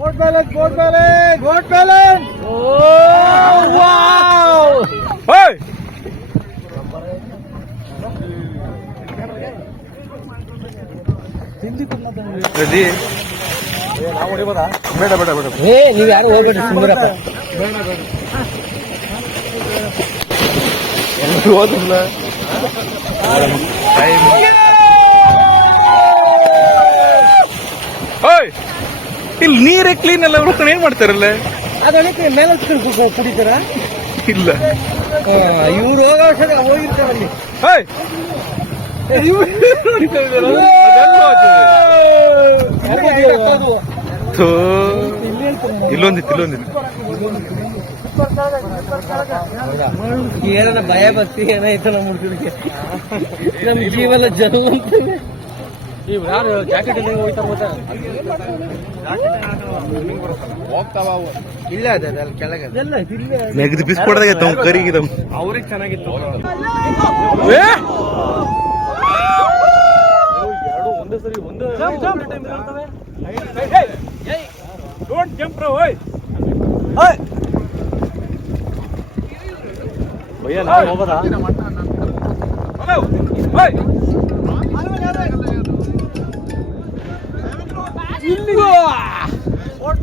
Boat balance boat balance boat balance ಓ wow ಹೋಯ್ ready ನಾವು ಹೊಡಿಬೋದಾ ಬೇಡ ಬೇಡ ಬೇಡ ಏ ನೀವ್ ಯಾರು ಹೋಗ್ಬೇಡ್ರಿ ಸುಂದರಪ್ಪ ಎಲ್ಲರೂ ಹೋದ್ರಲ್ಲ ಟೈಮ್ ಓಯ್ ಇಲ್ಲಿ ನೀರೇ ಕ್ಲೀನ್ ಎಲ್ಲ ಉಳ್ಕೊಂಡು ಏನ್ ಮಾಡ್ತಾರಲ್ಲ? ಮೇಲೆ ಕುಡಿತಾರ? ಇಲ್ಲ. ಇವ್ರು ಹೋಗಿರ್ತಾರಲ್ಲಿ. ಇಲ್ಲೊಂದಿತ್ತು ಇಲ್ಲೊಂದಿತ್ತು. ಏನಾರ ಭಯ ಬರ್ತಿ ಏನಾಯ್ತು ನಮ್ಮ ಹುಡುಗರಿಗೆ ನಮ್ ಜೀವನ ಜನ ಇವ್ ಯಾರು ಜಾಕೆಟ್ ಹೋಗ್ತಾ ಹೋಗ್ತಾವ ಇಲ್ಲ ಅದ ಅಲ್ಲಿ ಕೆಳಗೆ ನೆಗದು ಬಿಸ್ಕೊಡ್ದಾಗ ತಮ್ಮ ಕರಿಗಿದಮ್ ಅವ್ರಿಗೆ ಚೆನ್ನಾಗಿತ್ತು. ಎರಡು ಒಂದೇ ಸರಿ ಒಂದೇ ಟೈಮ್ ಇರ್ತವೆ ಡೋಂಟ್ ಜಂಪ್ ರೋ ಓಯ್ ನಾವು ಹೋಗೋದಾ?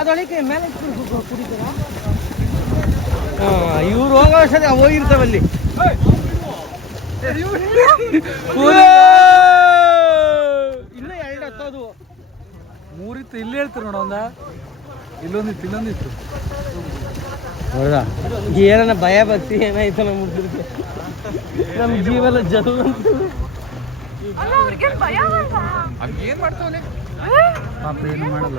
ಅದೊಳಗೆ ಮೇಲೆ ಕುಡಿತಾರ? ಇವ್ರು ಹೋಗೋ ಹೋಗಿರ್ತಾವಲ್ಲಿ ಇನ್ನ ಎರಡು ಹತ್ತೋದು. ಮೂರಿತ್ತು ಇಲ್ಲಿ ಹೇಳ್ತಾರೆ ನೋಡ ಒಂದ. ಇಲ್ಲೊಂದಿತ್ತು ಇಲ್ಲೊಂದಿತ್ತು ಹೌದಾ ಏನನ ಭಯ ಭಕ್ತಿ ಏನಾಯ್ತು ನಮ್ಮ ಹುಡುಗರಿಗೆ? ನಮ್ಮ ಜೀವನ ಜನ ಅಲ್ಲ ಏನ್ ಭಯ ಅಲ್ವಾ? ಪಾಪ ಏನು ಮಾಡಲ್ಲ.